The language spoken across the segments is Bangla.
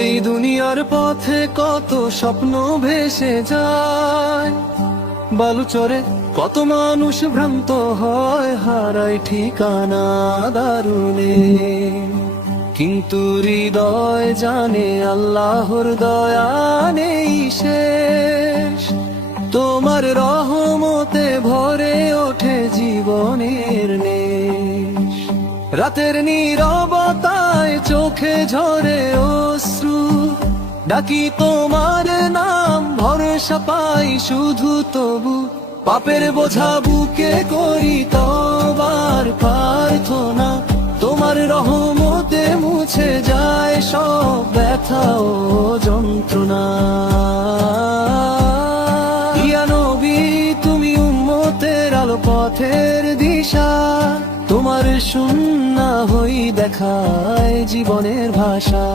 এই দুনিয়ার পথে কত স্বপ্ন ভেসে যায়, বালুচরে কত মানুষ ভ্রান্ত হয়, হারায় ঠিকানা দারুণে। কিন্তু হৃদয় জানে আল্লাহর দয়া নেই শেষ, তোমার রহমতে ভরে ওঠে জীবনের নেশ। রাতের নীরবতায় চোখে ঝরে অশ্রু, ডাকি তোমার নাম, ভরসা পাই শুধু তবু। পাপের বোঝা বুকে করি তবার প্রার্থনা, তোমার রহমতে মুছে যায় সব ব্যথা ও যন্ত্রণা। ইয়া নবী তুমি উম্মতের আলো, পথের দিশা, তোমার সুন্নাহ হই দেখায় জীবনের ভাষা।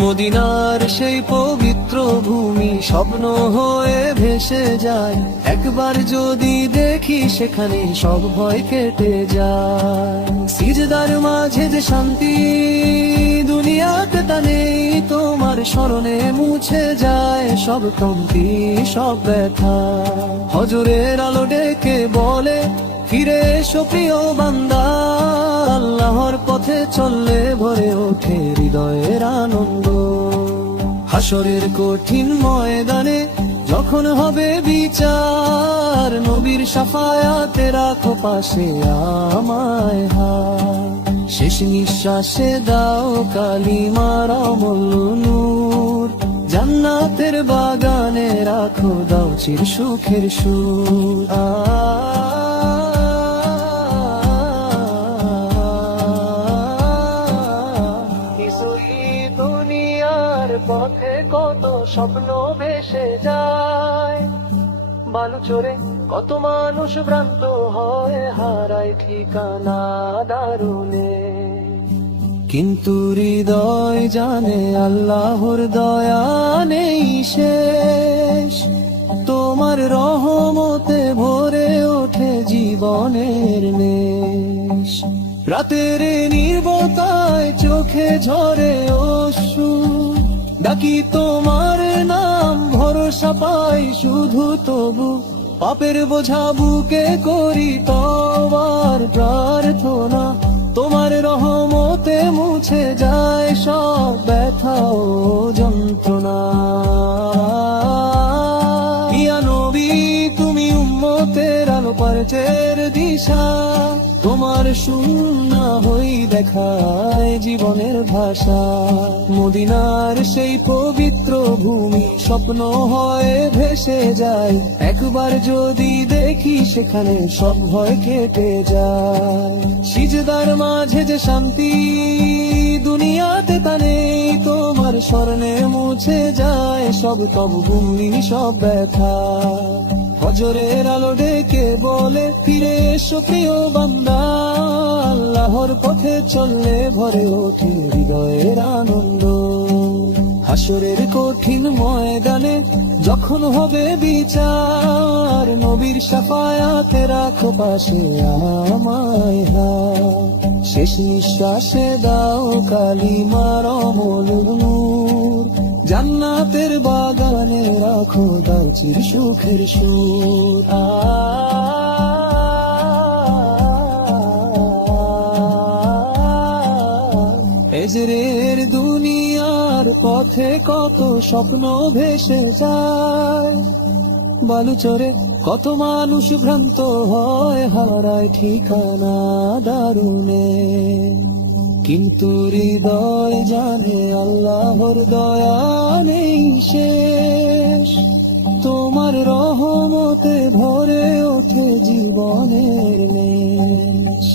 মদিনার সেই পবিত্র ভূমি স্বপ্ন হয়ে ভেসে যায়, একবার যদি দেখি সেখানে সব ভয় কেটে যায়। সিজদার মাঝে যে শান্তি দুনিয়াতে তা নেই, তোমার স্মরণে মুছে যায় সব ক্লান্তি সব ব্যথা। হজরের আলো ডেকে বলে ফিরে এসো প্রিয় বান্দা, আল্লাহর পথে চললে ভরে ওঠে হৃদয়ের আনন্দ। হাসরের কঠিন ময়দানে যখন হবে বিচার, নবীর শাফায়াতে রাখো পাশে আমায় হাত। শেষ নিঃশ্বাসে দাও কালিমার অমূল নূর, জান্নাতের বাগানে রাখো দাও চির সুখের সুর। পথে কত স্বপ্ন ভেসে যায়, বালুচরে কত মানুষ ভ্রান্ত হয়, হারায় ঠিকানা দারুণে। কিন্তু হৃদয় জানে আল্লাহর দয়া নেই শেষ, তোমার রহমতে ভরে ওঠে জীবনের নেশ। রাতের নির্বতায় চোখে ঝরে অশ্রু, ডাকি তোমার নাম, ভরসা পাই শুধু তবু। পাপের বোঝা বুকে করি তবার প্রার্থনা, তোমার রহমতে মুছে যায় সব ব্যথা ও যন্ত্রণা। ইয়া নবী তুমি উম্মতের আলো, পথের দিশা, তোমার সুন্নাহ হই দেখায় জীবনের ভাষা। মদিনার সেই পবিত্র ভূমি স্বপ্ন হয়ে ভেসে যায়, একবার যদি দেখি সেখানে সব ভয় কেটে যায়। সিজদার মাঝে যে শান্তি দুনিয়াতে তা নেই, তোমার স্মরণে মুছে যায় সব তবগুনি সব ব্যথা। হজরের আলো ডেকে বলে ফিরে এসো প্রিয় বান্দা, আল্লাহর পথে চললে ভরে ওঠে হৃদয়ের আনন্দ। হাসরের কঠিন ময়দানে যখন হবে বিচার, নবীর শাফায়াতে রাখো পাশে আমায় হাত। শেষ নিঃশ্বাসে দাও কালিমার অমূল নূর, জান্নাতের বাগানে রাখো দাও চির সুখের সুর। এজরের দুনিয়ার পথে কত স্বপ্ন ভেসে যায়, বালুচরে কত মানুষ ভ্রান্ত হয়, হারায় ঠিকানা দারুণে। কিন্তু হৃদয় জানে আল্লাহর দয়া নেই শেষ, তোমার রহমতে ভরে ওঠে জীবনের নেশ।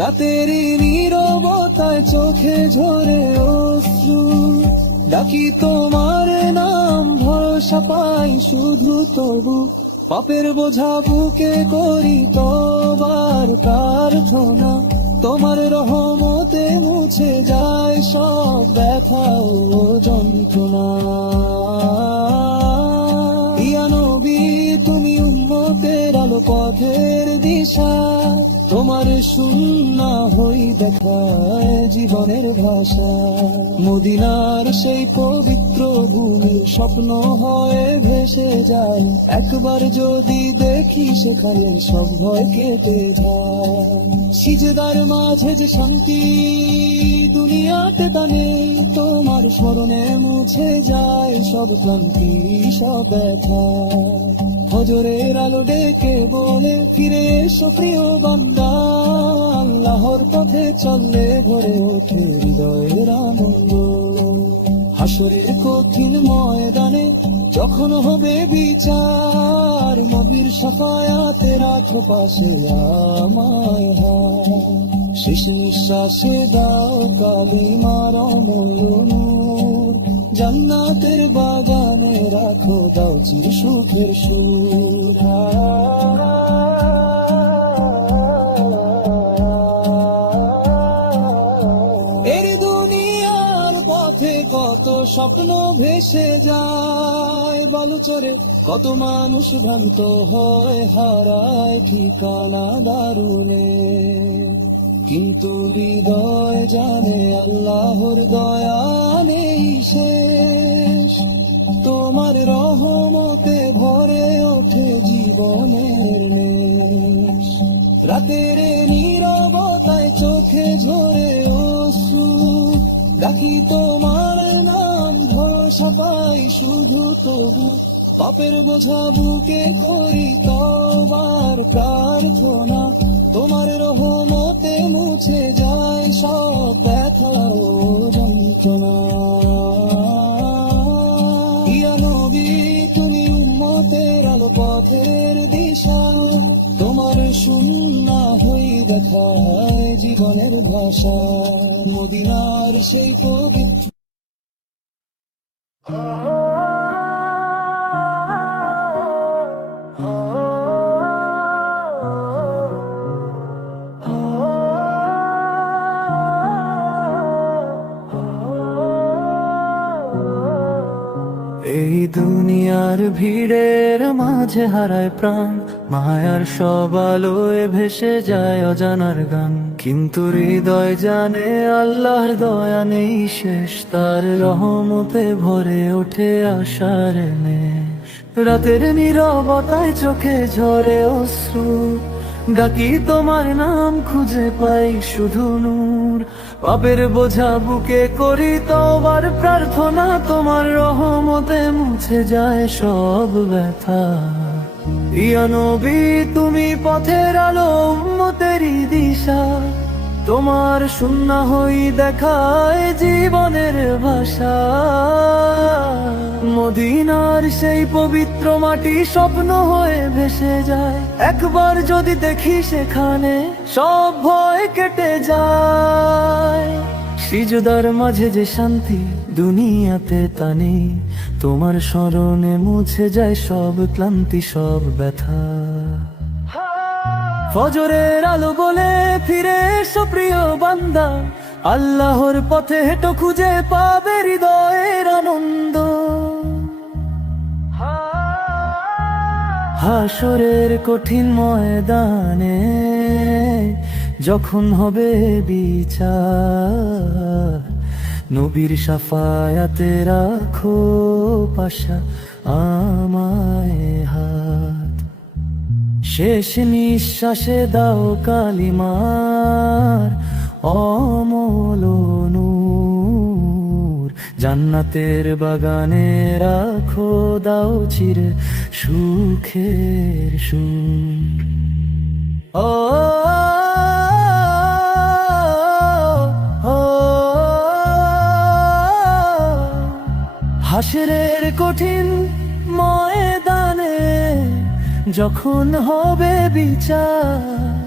রাতের নীরবতায় চোখে ঝরে অশ্রু, ডাকি তোমার নাম, ভরসা পাই শুধু তবু। পাপের বোঝা বুকে করি তবার প্রার্থনা, তোমার রহমতে মুছে যায় সব ব্যথা ও যন্ত্রণা। দেখায় জীবনের ভাষা। মদিনার সেই পবিত্র ভূমির স্বপ্ন হয়ে ভেসে যায়, একবার যদি দেখি সেখানে সব ভয় কেটে যায়। সিজদার মাঝে যে শান্তি দুনিয়াতে তা নেই, তোমার স্মরণে মুছে যায় সব ক্লান্তি সব ব্যথা। ফজরের আলো ডেকে বলে ফিরে এসো প্রিয় বান্দা, আল্লাহর পথে চললে ভরে ওঠে হৃদয়ের আনন্দ। হাসরের কঠিন ময়দানে যখন হবে বিচার, নবীর শাফায়াতে রাখো পাশে আমায় হায়। শেষ নিঃশ্বাসে দাও কালিমার অমূল্য নূর, জান্নাতের বাগানে রাখো দাও চির সুখের সুর। এর দুনিয়ার পথে কত স্বপ্ন ভেসে যায়, বালুচরে কত মানুষ ভ্রান্ত হয়, হারায় ঠিকানা দারুণে। কিন্তু হৃদয় জানে আল্লাহর দয়া নেই শেষ, তোমার রহমতে ভরে ওঠে জীবনের নেশ। রাতের নীরবতায় চোখে ঝরে অশ্রু, ডাকি তোমার নাম ভরসা পাই শুধু তবু। পাপের বোঝা বুকে করি তওবার প্রার্থনা, তোমার রহমতে মুছে যায় সব ব্যথা ও যন্ত্রণা। ইয়া নবী তুমি উম্মতের আলো পথের দিশা, তোমার সুন্নাহ হই দেখায় জীবনের ভাষা। মদিনার সেই পবিত্র এই দুনিয়ার ভিড়ের মাঝে হারায় প্রাণ, মায়ার সব আলোয় ভেসে যায় অজানার গান। কিন্তু হৃদয় জানে আল্লাহর দয়া নেই শেষ, তার রহমতে ভরে ওঠে আশার নেশ। রাতের নীরবতায় চোখে ঝরে অশ্রু, ডাকি তোমার নাম খুঁজে পাই শুধু নূর। পাপের বোঝা বুকে করি তওবার প্রার্থনা, তোমার রহমতে মুছে যায় সব ব্যথা। ইয়া নবী তুমি পথের আলো উম্মতেরই দিশা, তোমার সুন্নাহ হই দেখায় জীবনের ভাষা। মদিনার সেই পবিত্র মাটি স্বপ্ন হয়ে ভেসে যায়, একবার যদি দেখি সেখানে সব ভয় কেটে যায়। সিজদার মাঝে যে শান্তি দুনিয়াতে তা নেই, তোমার স্মরণে মুছে যায় সব ক্লান্তি সব ব্যথা। ফজরের আলো বলে ফিরে এসো প্রিয় বান্দা, আল্লাহর পথে হেঁটো খুঁজে পাবে হৃদয়ের আনন্দ। হাসরের কঠিন ময়দানে যখন হবে বিচার, নবীর শাফায়াতে রাখো পাশা আমায় হাত। শেষ নিঃশ্বাসে দাও কালিমার অমল নূর, জান্নাতের বাগানে রাখো দাও চির সুখের সুর। ও হাসরের কঠিন ময়দানে যখন হবে বিচার,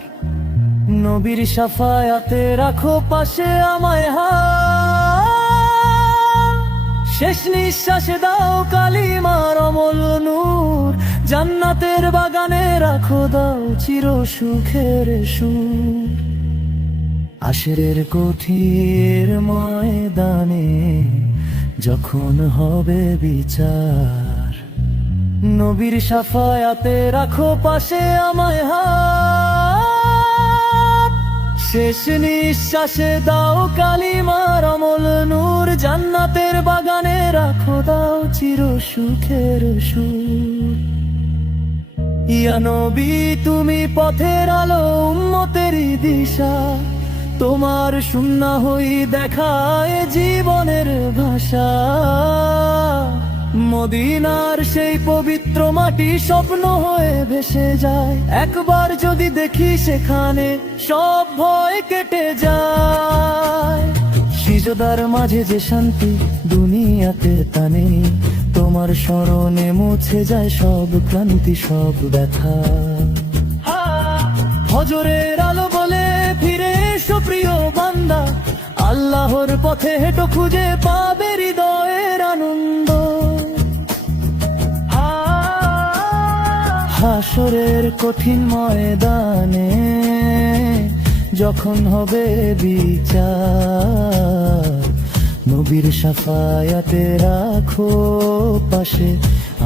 নবীর শাফায়াতে রাখো পাশে আমায় হাত। শেষ নিঃশ্বাসে দাও কালিমার অমল নূর, জান্নাতের বাগানে রাখো দাও চির সুখের সুর। হাসরের কঠিন ময়দানে যখন হবে বিচার, নবীর শাফায়াতে রাখো পাশে আমায় হাত। শেষ নিঃশ্বাসে দাও কালিমার অমল নূর, জান্নাতের বাগানে রাখো দাও চির সুখের সুর। ইয়া নবী তুমি পথের আলো, উম্মতেরই দিশা, তোমার সুন্নাহ হই দেখায় জীবনের ভাষা। মদিনার সেই পবিত্র মাটি স্বপ্ন হয়ে ভেসে যায়, একবার যদি দেখি সেখানে সব ভয় কেটে যায়। সিজদার মাঝে যে শান্তি দুনিয়াতে তা নেই, তোমার স্মরণে মুছে যায় সব ক্লান্তি সব ব্যথা। ফজরের আলো বলে ফিরে এসো প্রিয় বান্দা, আল্লাহর পথে হেঁটো খুঁজে পাবে হৃদয়ের আনন্দ। হাসরের কঠিন ময়দানে যখন হবে বিচার, নবীর শাফায়াতে রাখো পাশে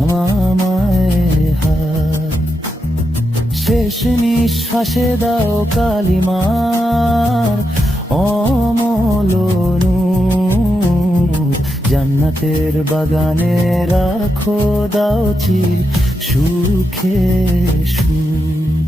আমায় হাত। শেষ নিঃশ্বাসে দাও কালিমার অমল নূর, জান্নাতের বাগানে রাখো দাও চির সুখে সুর।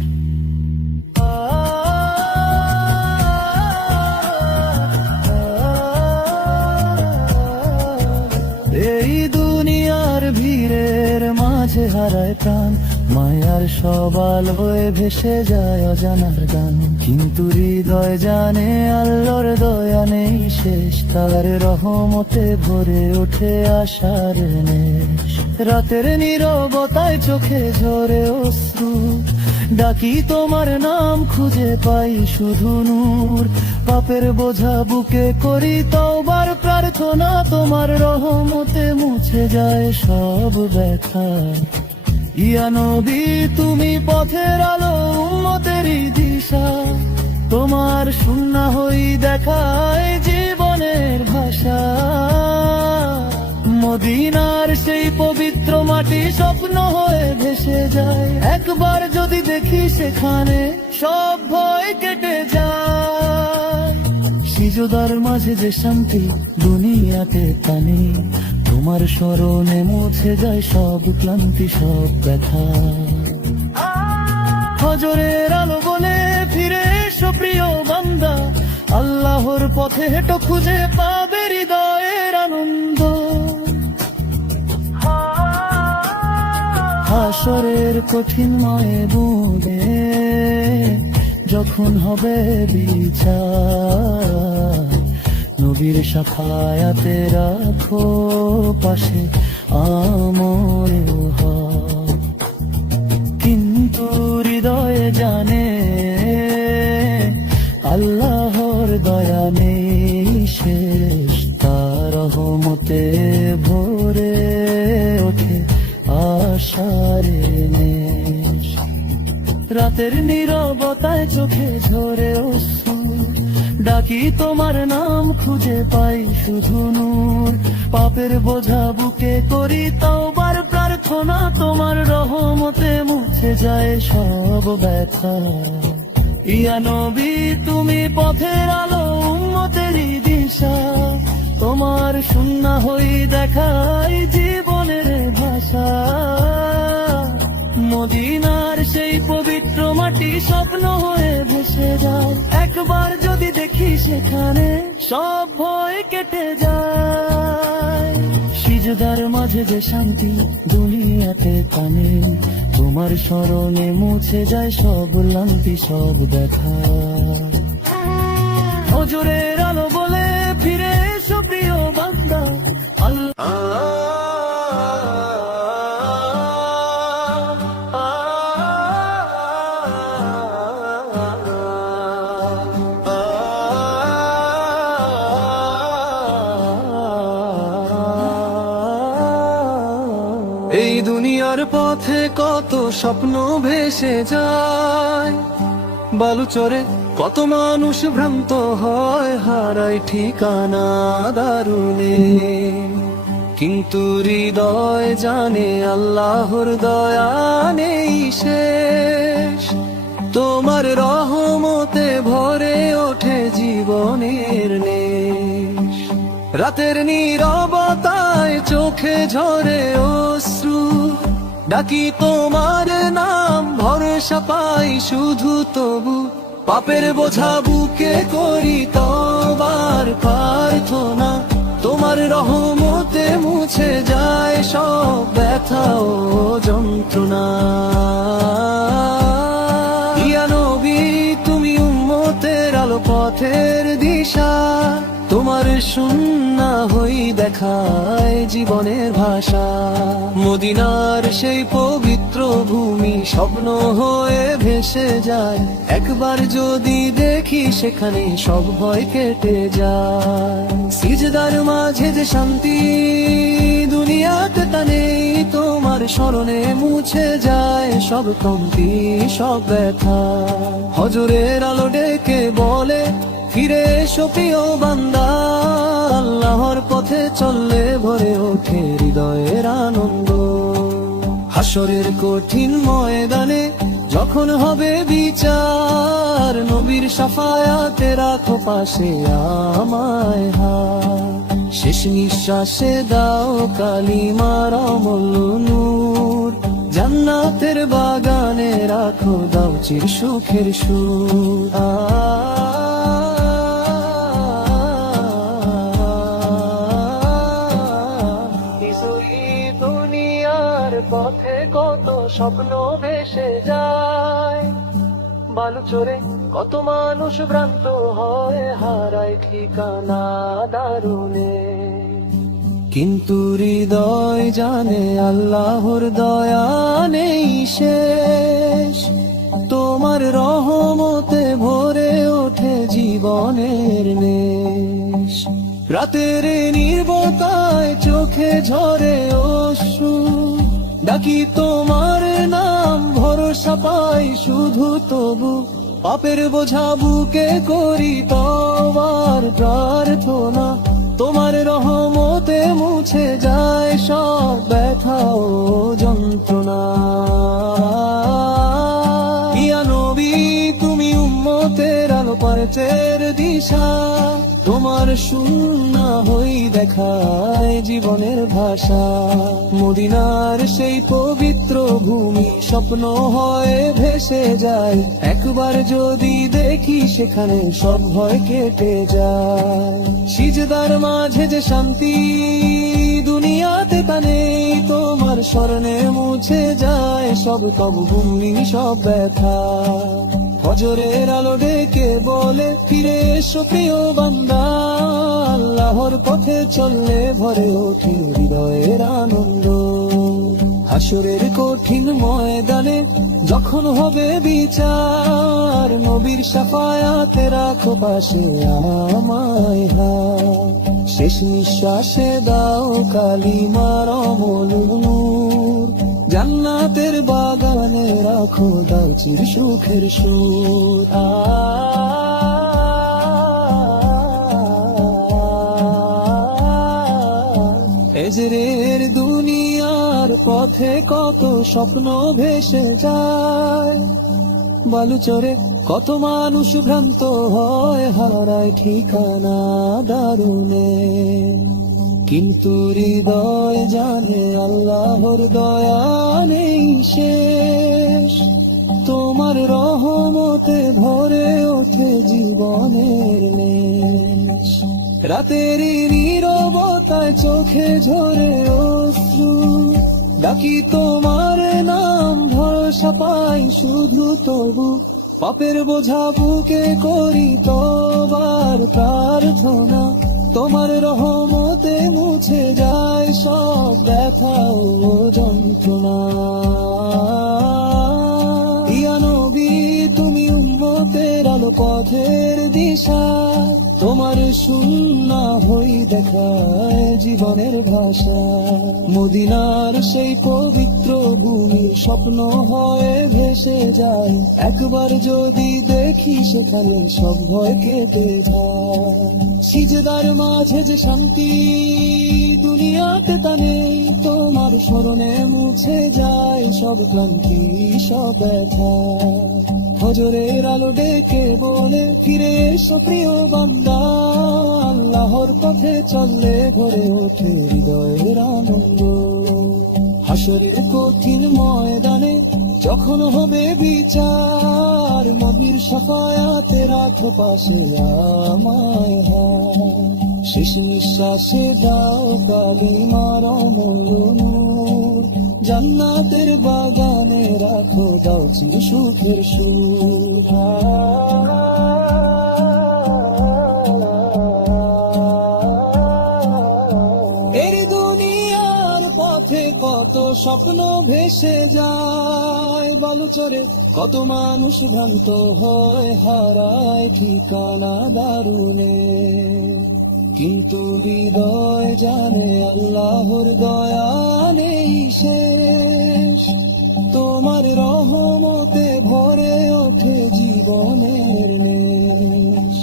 এই দুনিয়ার ভিড়ের মাঝে হারায় প্রাণ, মায়ার সবাল হয়ে ভেসে যায় অজানার গান। কিন্তু হৃদয় জানে আল্লাহর দয়া নেই শেষ, তার রহমতে ভরে ওঠে আশার নেশ। রাতের নীরবতায় চোখে ঝরে অশ্রু, ডাকি তোমার নাম খুঁজে পাই শুধু নূর। পাপের বোঝা বুকে করি তওবার প্রার্থনা, তোমার রহমতে মুছে যায় সব ব্যথা। ইয়া নবী তুমি পথের আলো, উম্মতেরই দিশা, তোমার সুন্নাহ হই দেখায় জীবনের ভাষা। মদিনার সেই পবিত্র মাটি স্বপ্ন হয়ে ভেসে যায়, একবার যদি দেখি সেখানে সব ভয় কেটে যায়। সিজদার মাঝে যে শান্তি দুনিয়াতে তা নেই, তোমার স্মরণে মুছে যায় সব ক্লান্তি সব ব্যথা। ফজরের আলো বলে ফিরে এসো প্রিয় বান্দা, আল্লাহর পথে হেঁটো খুঁজে পাবে হৃদয়ের আনন্দ। হাসরের কঠিন ময়দানে যখন হবে বিচার, নবীর শাফায়াতে রাখো পাশে আমর হাত। কিন্তু হৃদয়ে জানে আল্লাহর দয়া নেই শেষ, তার রহমতে ভরে ওঠে আশার নেশ। রাতের নীরবতায় চোখে ঝরে অশ্রু, ডাকি তোমার নাম খুঁজে পাই শুধু নূর। পাপের বোঝা বুকে করি তওবার প্রার্থনা, তোমার রহমতে মুছে যায় সব ব্যথা। ইয়া নবী তুমি পথের আলো, উম্মতেরই দিশা, তোমার সুন্নাহ হই দেখায় জীবনের ভাষা। মদিনার সেই পবিত্র মাটি স্বপ্ন হয়ে ভেসে যায়, একবার যদি দেখি সেখানে সব ভয় কেটে যায়। সিজদার মাঝে যে শান্তি দুনিয়াতে তা নেই, তোমার স্মরণে মুছে যায় সব ক্লান্তি সব ব্যথা। ফজরের আলো বলে ফিরে এসো প্রিয় বান্দা, এই দুনিয়ার পথে কত স্বপ্ন ভেসে যায়, বালুচরে কত মানুষ ভ্রান্ত হয়, হারায় ঠিকানা দারুণে। কিন্তু হৃদয় জানে আল্লাহর দয়া নেই শেষ, তোমার রহমতে ভরে ওঠে জীবনের নেশ। রাতের নীরবতায় চোখে ঝরে অশ্রু, ডাকি তোমার নাম, ভরসা পাই শুধু তবু। পাপের বোঝা বুকে করি তবার প্রার্থনা, তোমার রহমতে মুছে যায় সব ব্যথা ও যন্ত্রণা। ইয়া নবী তুমি উম্মতের আলো, পথের দিশা, তোমার সুন্নাহ হই দেখায় জীবনের ভাষা। মদিনার সেই পবিত্র ভূমি স্বপ্ন হয়ে ভেসে যায়, একবার যদি দেখি সেখানে সব ভয় কেটে যায়। সিজদার মাঝে যে শান্তি দুনিয়াতে তা নেই, তোমার স্মরণে মুছে যায় সব কমতি সব ব্যথা। হজরের আলো ডেকে বলে ফিরে এসো প্রিয় বান্দা, আল্লাহর পথে চললে ভরে ওঠে হৃদয়ের আনন্দ। হাসরের কঠিন ময়দানে যখন হবে বিচার, নবীর শাফায়াতে রাখো পাশে আমায় হাত। শেষ নিঃশ্বাসে দাও কালিমার অমূল্য নূর, জান্নাতের বাগানে রাখো দাও চির সুখের সুর। দুনিয়ার পথে কত স্বপ্ন ভেসে যায়, বালু চড়ে কত মানুষ ভ্রান্ত হয়, হারায় ঠিকানা দারুণে। কিন্তু হৃদয় জানে আল্লাহর দয়া নেই শেষ, তোমার রহমতে ভরে ওঠে জীবনের নেশ। রাতের নির্বতায় চোখে ঝরে অশ্রু, ডাকি তোমার নাম, ভরসা পাই শুধু তবু। পাপের বোঝা বুকে করি তবার প্রার্থনা, তোমার রহমতে মুছে যায় সব ব্যথা ও যন্ত্রণা। ইয়া নবী তুমি উম্মতের আলো, পথের দিশা, তোমার সুন্নাহ হই দেখায় জীবনের ভাষা। মদিনার সেই পবিত্র ভূমি স্বপ্ন হয়ে ভেসে যায়, একবার যদি দেখি সেখানে সব ভয় কেটে যায়। সিজদার মাঝে যে শান্তি দুনিয়াতে তা নেই, তোমার স্মরণে মুছে যায় সব ভূমি সব ব্যথা। ফজরের আলো ডেকে বলে ফিরে এসো প্রিয় বান্দা, আল্লাহর পথে চললে ভরে ওঠে হৃদয়ের আনন্দ। হাসরের কঠিন ময়দানে যখন হবে বিচার, নবীর শাফায়াতে রাখো পাশে আমায় হাত। শেষ নিঃশ্বাসে দাও কালিমার অমূল্য নূর, জান্নাতের বাগানে রাখো দাও চির সুখের সুর। এজরের দুনিয়ার পথে কত স্বপ্ন ভেসে যায়, বালু চড়ে কত মানুষ ভ্রান্ত হয়, হারায় ঠিকানা দারুণে। কিন্তু হৃদয় জানে আল্লাহর দয়া নেই শেষ, তোমার রহমতে ভরে ওঠে জীবনের নেশ। রাতের নীরবতায় চোখে ঝরে অশ্রু, ডাকি তোমার নাম, ভরসা পাই শুধু তবু। পাপের বোঝা বুকে করি তবার প্রার্থনা, তোমার রহমতে মুছে যায় সব ব্যথা ও যন্ত্রণা। ইয়া নবী তুমি উম্মতের আলো, পথের দিশা, তোমার সুন্নাহ হই দেখায় জীবনের ভাষা। মদিনার সেই পবিত্র ভূমি স্বপ্ন হয়ে ভেসে যায়, একবার যদি দেখি সেখানে সব ভয় কেটে যায়। সিজদার মাঝে যে শান্তি দুনিয়াতে তা নেই, তোমার স্মরণে মুছে যায় সব ক্লান্তি সব ব্যথা। ফজরের আলো ডেকে বলে ফিরে এসো প্রিয় বান্দা, আল্লাহর পথে চললে ভরে ওঠে হৃদয়ের আনন্দ। হাসরের কঠিন ময়দানে যখন হবে বিচার, নবীর শাফায়াতে রাখো পাশে আমায় হাত। শেষ নিঃশ্বাসে দাও কালিমার অমল নূর, জান্নাতের বাগানে রাখো দাও চির সুখের সুর। এই দুনিয়ার পথে কত স্বপ্ন ভেসে যায়, বালুচরে কত মানুষ ভ্রান্ত হয়, হারায় ঠিকানা দারুণে। কিন্তু হৃদয় জানে আল্লাহর দয়া নেই শেষ, তোমার রহমতে ভরে ওঠে জীবনের নেশ।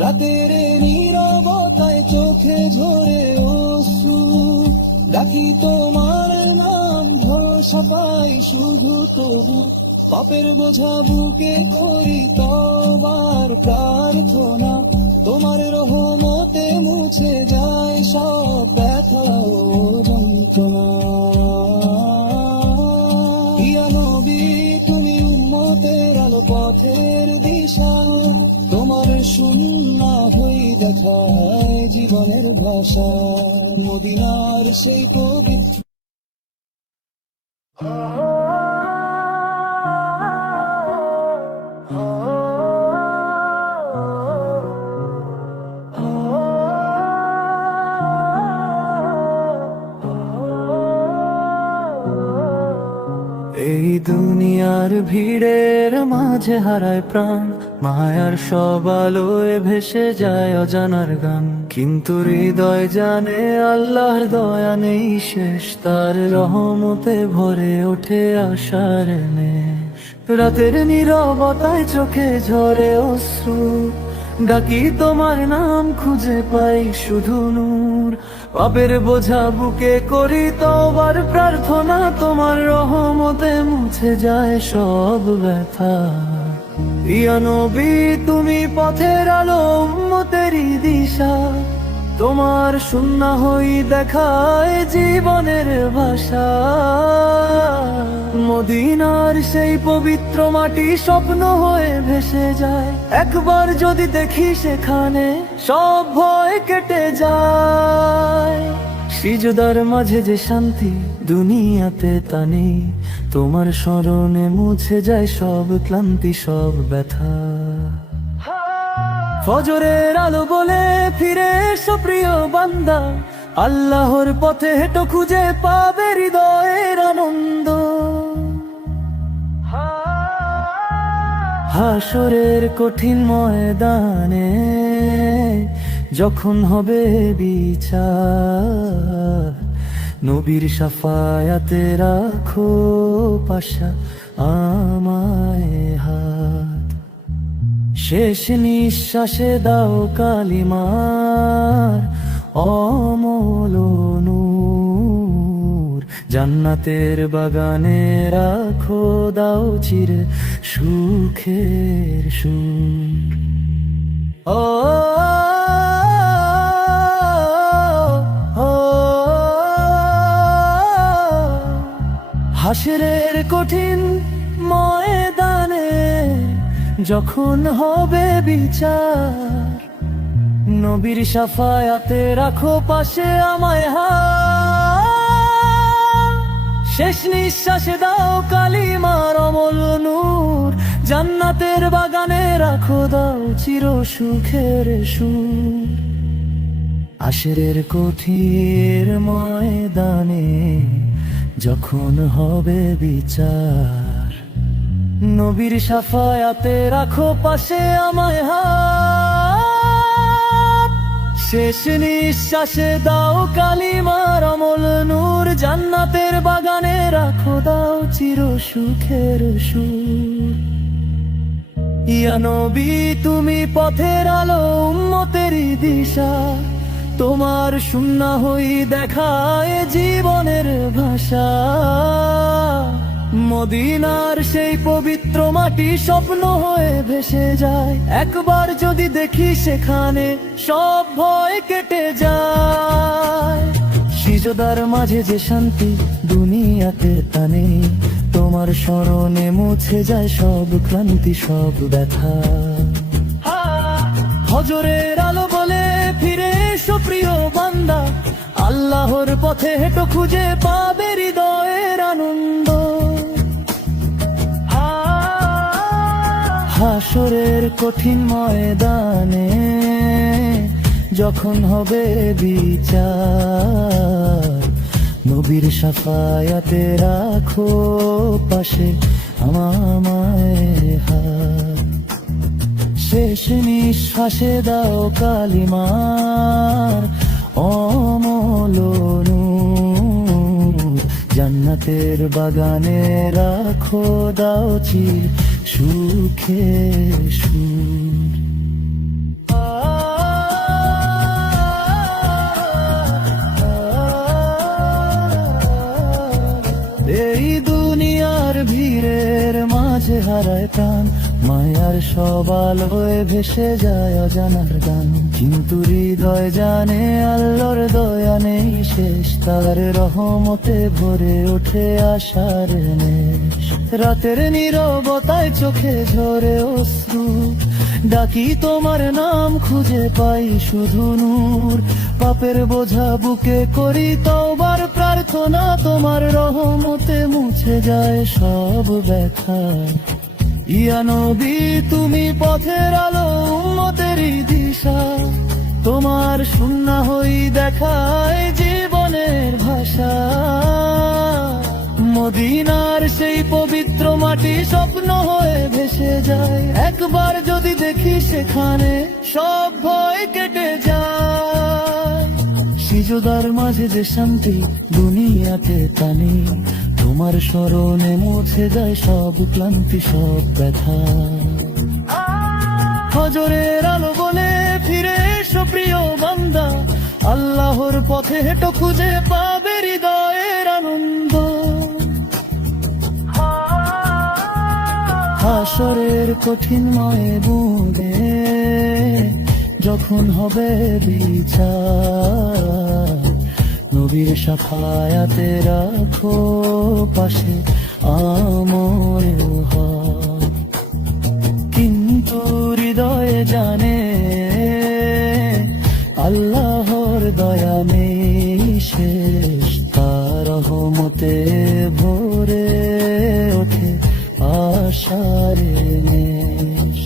রাতের নীরবতায় চোখে ঝরে অশ্রু, ডাকি তোমার নাম ভরসা পাই শুধু তবু। পাপের বোঝা বুকে করি তবার প্রার্থনা, তোমার রহমতে মুছে যায় সব ব্যথা ও যন্ত্রণা। ইয়া নবী তুমি উম্মতের আলো পথের দিশা, তোমার সুন্নাহ হই দেখায় জীবনের ভাষা। মদিনার সেই পবিত্র এই দুনিয়ার ভিড়ের মাঝে হারায় প্রাণ, মায়ার সব আলোয় ভেসে যায় অজানার গান। কিন্তু হৃদয় জানে আল্লাহর দয়া নেই শেষ, তার রহমতে ভরে ওঠে আশার নেশ। রাতের নীরবতায় চোখে ঝরে অশ্রু, ডাকি তোমার নাম খুঁজে পাই শুধু নূর। পাপের বোঝা বুকে করি তওবার প্রার্থনা, তোমার রহমতে মুছে যায় সব ব্যথা। ইয়া নবী তুমি পথের আলো উম্মতেরই দিশা, তোমার সুন্নাহ হই দেখায় জীবনের ভাষা। মদিনার সেই পবিত্র মাটি স্বপ্ন হয়ে ভেসে যায়, একবার যদি দেখি সেখানে সব ভয় কেটে যায়। সিজদার মাঝে যে শান্তি দুনিয়াতে তা নেই, তোমার স্মরণে মুছে যায় সব ক্লান্তি সব ব্যথা। ফজরের আলো বলে ফিরে এসো প্রিয় বান্দা, আল্লাহর পথে হেঁটো খুঁজে পাবে হৃদয়ের আনন্দ। হাসরের কঠিন ময়দানে যখন হবে বিচার, নবীর শাফায়াতে রাখো পাশা আমায় হাত। শেষ নিঃশ্বাসে দাও কালিমার অমল নূর, জান্নাতের বাগানে রাখো দাও চির সুখের সুর। ও হাসরের কঠিন ময়দানে যখন হবে বিচার, নবীর শাফায়াতে রাখো পাশে আমায় হাত। শেষ নিঃশ্বাসে দাও কালিমার অমল নূর, জান্নাতের বাগানে রাখো দাও চির সুখের সুর। হাসরের কঠিন ময়দানে যখন হবে বিচার, নবীর শাফায়াতে রাখো পাশে আমায় হাত। শেষ নিঃশ্বাসে দাও কালিমার অমল নূর, জান্নাতের বাগানে রাখো দাও চির সুখের সুর। ইয়া নবী তুমি পথের আলো উম্মতেরই দিশা, তোমার সুন্নাহ হই দেখায় জীবনের ভাষা। মদিনার সেই পবিত্র মাটি স্বপ্ন হয়ে ভেসে যায়, একবার যদি দেখি সেখানে সব ভয় কেটে যায়। সিজদার মাঝে যে শান্তি দুনিয়াতে তা নেই, তোমার স্মরণে মুছে যায় সব ক্লান্তি সব ব্যথা। হজরের আলো বলে ফিরে এসো প্রিয় বান্দা, আল্লাহর পথে হেঁটো খুঁজে পাবে হৃদয়ের আনন্দ। হাসরের কঠিন ময়দানে যখন হবে বিচার, নবীর শাফায়াতে রাখো পাশে আমায় হাত। শেষ নিঃশ্বাসে দাও কালিমার অমল নূর, জান্নাতের বাগানে রাখো দাও চির সুখের সুর। এই দুনিয়ার ভিড়ের মাঝে হারায় প্রাণ, মায়ার সব আলোয় ভেসে যায় অজানার গান। কিন্তু হৃদয় জানে আল্লাহর দয়া নেই শেষ, তার রহমতে ভরে ওঠে আশার নেশ। রাতের নীরবতায় চোখে ঝরে অশ্রু, ডাকি তোমার নাম খুঁজে পাই শুধু নূর। পাপের বোঝা বুকে করি তওবার প্রার্থনা, তোমার রহমতে মুছে যায় সব ব্যথা। ইয়া নবী তুমি পথের আলো উম্মতেরই দিশা, তোমার সুন্নাহ হই দেখায় জীবনের ভাষা। মদিনার সেই পবিত্র মাটি স্বপ্ন হয়ে ভেসে যায়, একবার যদি দেখি সেখানে সব ভয় কেটে যায়। সিজদার মাঝে যে শান্তি দুনিয়াতে তা নেই, তোমার স্মরণে মুছে যায় সব ক্লান্তি সব ব্যথা। হজরের আলো বলে ফিরে এসো প্রিয় বান্দা, আল্লাহর পথে হেঁটো খুঁজে পাবে হৃদয়ের আনন্দ। হাসরের কঠিন ময়দানে যখন হবে বিচার, নবীর শাফায়াতে রাখো পাশে আমার হাত। কিন্তু হৃদয়ে জানে আল্লাহর দয়া নেই শেষ, তার রহমতে ভরে ওঠে আশার নেশ।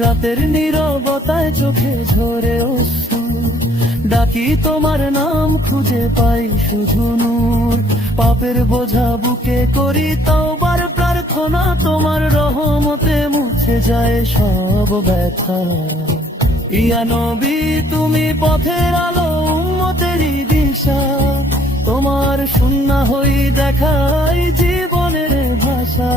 রাতের নীরবতায় চোখে ঝরে অশ্রু, ডাকি তোমার নাম খুঁজে পাই শুধু নূর। পাপের বোঝা বুকে করি তওবার প্রার্থনা, তোমার রহমতে মুছে যায় সব ব্যথা। ইয়া নবী তুমি পথের আলো উম্মতেরই দিশা, তোমার সুন্নাহ হই দেখায় জীবনের ভাষা।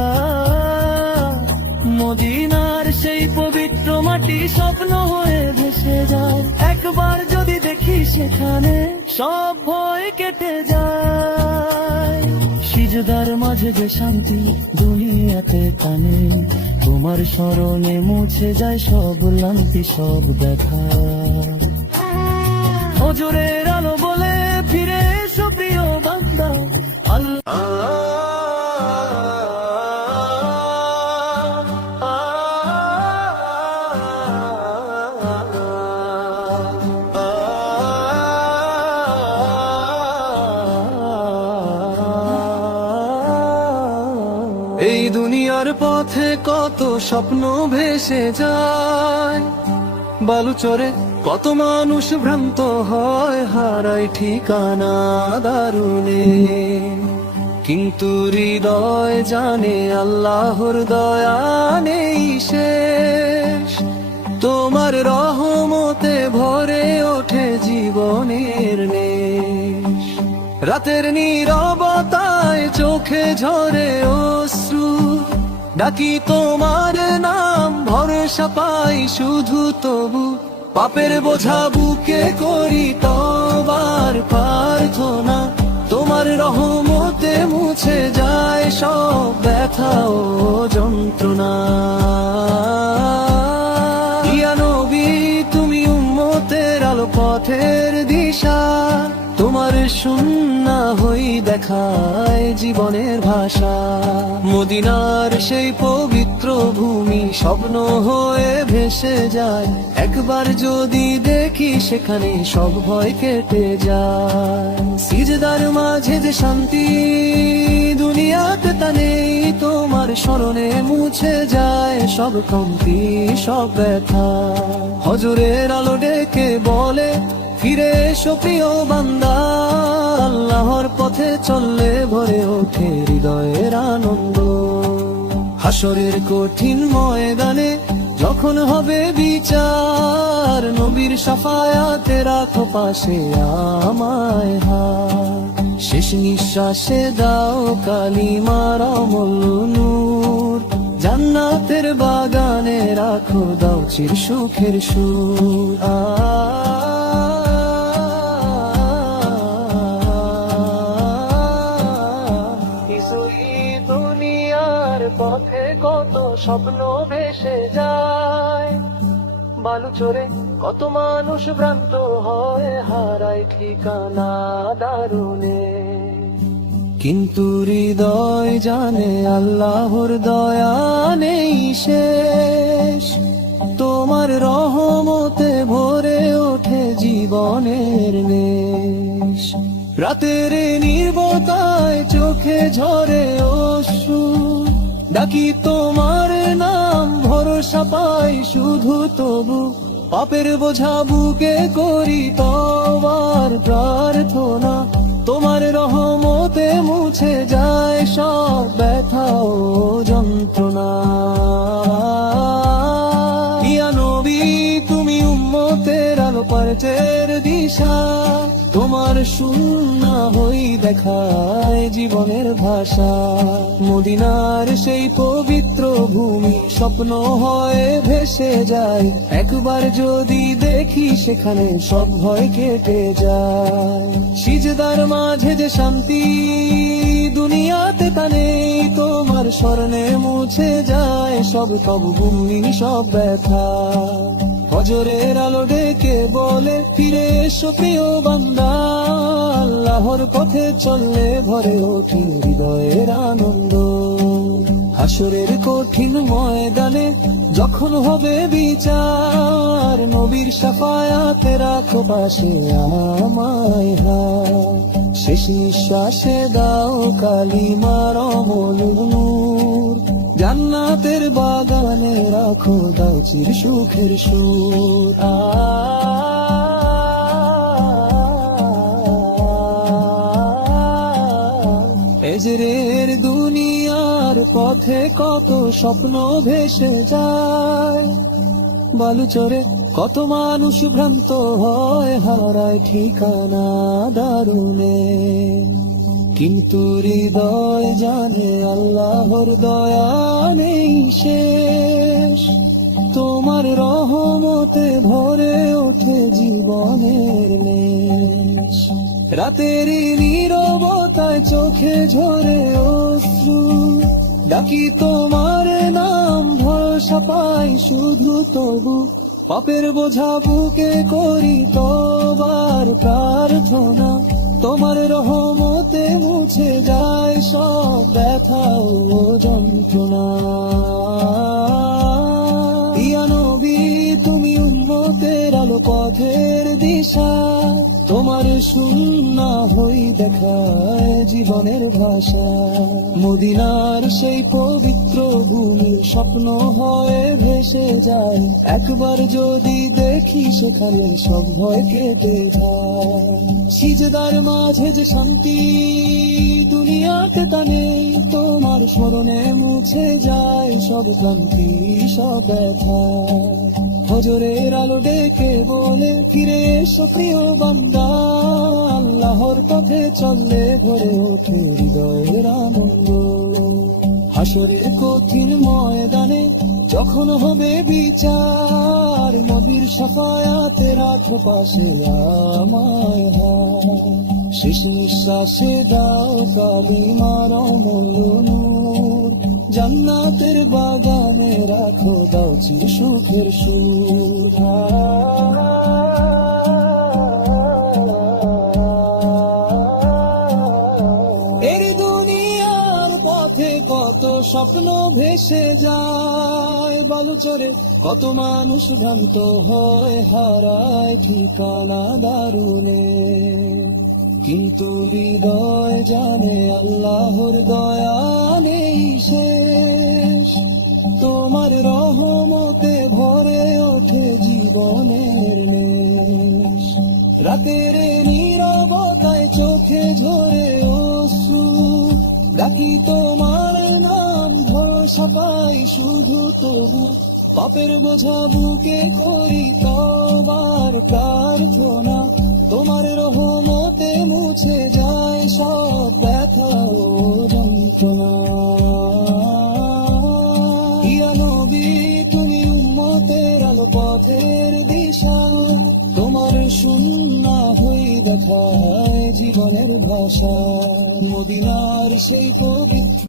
মদিনার সেই পবিত্র মাটি স্বপ্ন হয়ে ভেসে যায়, একবার যদি দেখি সেখানে সব ভয় কেটে যায়। সিজদার মাঝে যে শান্তি দুনিয়াতে তা নেই, তোমার স্মরণে মুছে যায় সব ক্লান্তি সব ব্যথা। হজরের আলো বলে ফিরে এসো প্রিয় বান্দা, এই দুনিয়ার পথে কত স্বপ্ন ভেসে যায়, বালুচরে কত মানুষ ভ্রান্ত হয়, হারায় ঠিকানা দারুণে। কিন্তু হৃদয় জানে আল্লাহর দয়া নেই শেষ, তোমার রহমতে ভরে ওঠে জীবনের নেশ। রাতের নীরবতায় চোখে ঝরে অশ্রু, ডাকি তোমার নাম ভরসা পাই শুধু তবু। পাপের বোঝা বুকে করি তওবার প্রার্থনা, তোমার রহমতে মুছে যায় সব ব্যথা ও যন্ত্রণা। ইয়া নবী তুমি উম্মতের আলো পথের দিশা, তোমার সুন্নাহ হই দেখায় জীবনের ভাষা। মদিনার সেই পবিত্র ভূমি স্বপ্ন হয়ে ভেসে যায়, একবার যদি দেখি সেখানে সব ভয় কেটে যায়। সিজদার মাঝে যে শান্তি দুনিয়াতে তা নেই, তোমার স্মরণে মুছে যায় সব কমতি সব ব্যথা। হজরের আলো ডেকে বলে ফিরে এসো প্রিয় বান্দা, আল্লাহর পথে চললে ভরে ওঠে হৃদয়ের আনন্দ। হাসরের কঠিন ময়দানে যখন হবে বিচার, নবীর শাফায়াতে রাখো পাশে আমায় হাত। শেষ নিঃশ্বাসে দাও কালিমার অমূল্য নূর, জান্নাতের বাগানে রাখো দাও চির সুখের সুর। দুনিয়ার পথে কত স্বপ্ন ভেসে যায়, বালু চড়ে কত মানুষ ভ্রান্ত হয়, হারায় ঠিকানা দারুণে। কিন্তু হৃদয় জানে আল্লাহর দয়া নেই শেষ, তোমার রহমতে ভরে ওঠে জীবনের নেশ। রাতের নির্বতায় চোখে ঝরে অশ্রু, ডাকি তোমার নাম ভরসা পাই শুধু তবু। পাপের বোঝা বুকে করি তওবার প্রার্থনা, তোমার রহমতে মুছে যায় সব ব্যথা ও যন্ত্রণা। ইয়া নবী তুমি উম্মতের আলো পথের দিশা, তোমার সুন্নাহ হই দেখায় জীবনের ভাষা। মদিনার সেই পবিত্র ভূমি স্বপ্ন হয়ে ভেসে যায়, একবার যদি দেখি সেখানে সব ভয় কেটে যায়। সিজদার মাঝে যে শান্তি দুনিয়াতে তা নেই, তোমার স্মরণে মুছে যায় সব ভূমি সব ব্যথা। ফজরের আলো ডেকে বলে ফিরে এসো প্রিয় বান্দা, আল্লাহর পথে চললে ভরে ওঠে হৃদয়ের আনন্দ। হাসরের কঠিন ময়দানে যখন হবে বিচার, নবীর শাফায়াতে রাখো পাশে আমায় হাত। শেষ নিঃশ্বাসে দাও কালিমার অমূল্য নূর, জান্নাতের বাগানে রাখো দাও চির সুখের সুর। এজরের দুনিয়ার পথে কত স্বপ্ন ভেসে যায়, বালু চড়ে কত মানুষ ভ্রান্ত হয়, হারায় ঠিকানা দারুণে। কিন্তু হৃদয় জানে আল্লাহর দয়া নেই শেষ, তোমার রহমতে ভরে ওঠে জীবনের নেশ। রাতের নীরবতায় চোখে ঝরে অশ্রু, ডাকি তোমার নাম ভরসা পাই শুধু তবু। পাপের বোঝা বুকে করি তওবার প্রার্থনা, তোমার রহমতে মুছে যায় সব ব্যথা ও যন্ত্রণা। ইয়া নবী তুমি উম্মতের আলো পথের দিশা, তোমার সুন্নাহ হই দেখায় জীবনের ভাষা। মদিনার সেই পবিত্র ভূমির স্বপ্ন হয়ে ভেসে যায়, একবার যদি দেখি সেখানে সব ভয় কেটে যায়। সিজদার মাঝে যে শান্তি দুনিয়াতে তা নেই, তোমার স্মরণে মুছে যায় সব ক্লান্তি সব ব্যথা। ফজরের আলো ডেকে বলে ফিরে এসো প্রিয় বান্দা, আল্লাহর পথে চললে ভরে ওঠে হৃদয়ের আনন্দ। হাসরের কঠিন ময়দানে যখন হবে বিচার, নবীর শাফায়াতে রাখো পাশে আমায় হাত। শেষ নিঃশ্বাসে দাও কালিমার অমূল্য নূর, জান্নাতের বাগানে রাখো দাও চির সুখের সুর। এর দুনিয়ার পথে কত স্বপ্ন ভেসে যায়, বালুচরে কত মানুষ ভ্রান্ত হয়, হারায় ঠিকানা দারুণে। কিন্তু হৃদয় জানে আল্লাহর দয়া নেই শেষ, তোমার রহমতে ভরে ওঠে জীবনের নেশ। রাতের নীরবতায় চোখে ঝরে অশ্রু, ডাকি তোমার নাম ভরসা পাই শুধু তবু, পাপের বোঝা বুকে করি তবার প্রার্থনা, তোমার রহমতে মুছে যায় সব ব্যথা ও যন্ত্রণা। ইয়া নবী তুমি উম্মতের আলো পথের দিশা, তোমার সুন্নাহ হই দেখায় জীবনের ভাষা, মদিনার সেই পবিত্র